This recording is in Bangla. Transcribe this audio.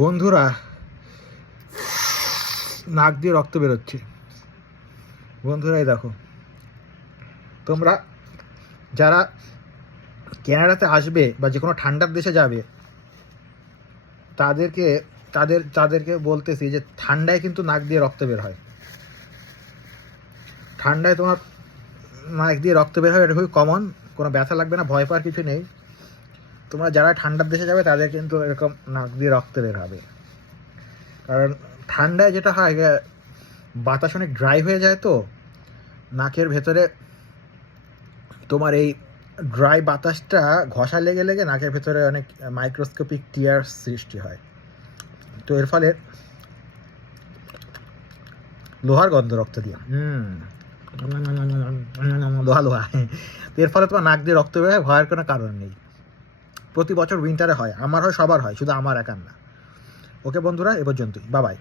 বন্ধুরা, নাক দিয়ে রক্ত বেরোচ্ছে। বন্ধুরা, এই দেখো, তোমরা যারা কানাডাতে আসবে বা যে কোনো ঠান্ডার দেশে যাবে তাদেরকে বলতেছি যে ঠান্ডায় কিন্তু নাক দিয়ে রক্ত বের হয়। ঠান্ডায় তোমার নাক দিয়ে রক্ত বের হয়, এটা খুবই কমন, কোনো ব্যথা লাগবে না, ভয় পাওয়ার কিছু নেই। তোমরা যারা ঠান্ডার দেশে যাবে তাদের কিন্তু এরকম নাক দিয়ে রক্ত বের হবে। কারণ ঠান্ডায় যেটা হয়, বাতাস অনেক ড্রাই হয়ে যায়, তো নাকের ভেতরে তোমার এই ড্রাই বাতাসটা ঘষা লেগে লেগে নাকের ভেতরে অনেক মাইক্রোস্কোপিক টিয়ার সৃষ্টি হয়। তো এর ফলে লোহার গন্ধ রক্ত দিয়ে, লোহা লোহা। তো এর ফলে তোমার নাক দিয়ে রক্ত বের হয়, ভয়ের কোনো কারণ নেই। প্রতি বছর উইন্টারে হয়, আমার হয়, সবার হয়, শুধু আমার একার না। ওকে বন্ধুরা, এ পর্যন্তই, বাবাই।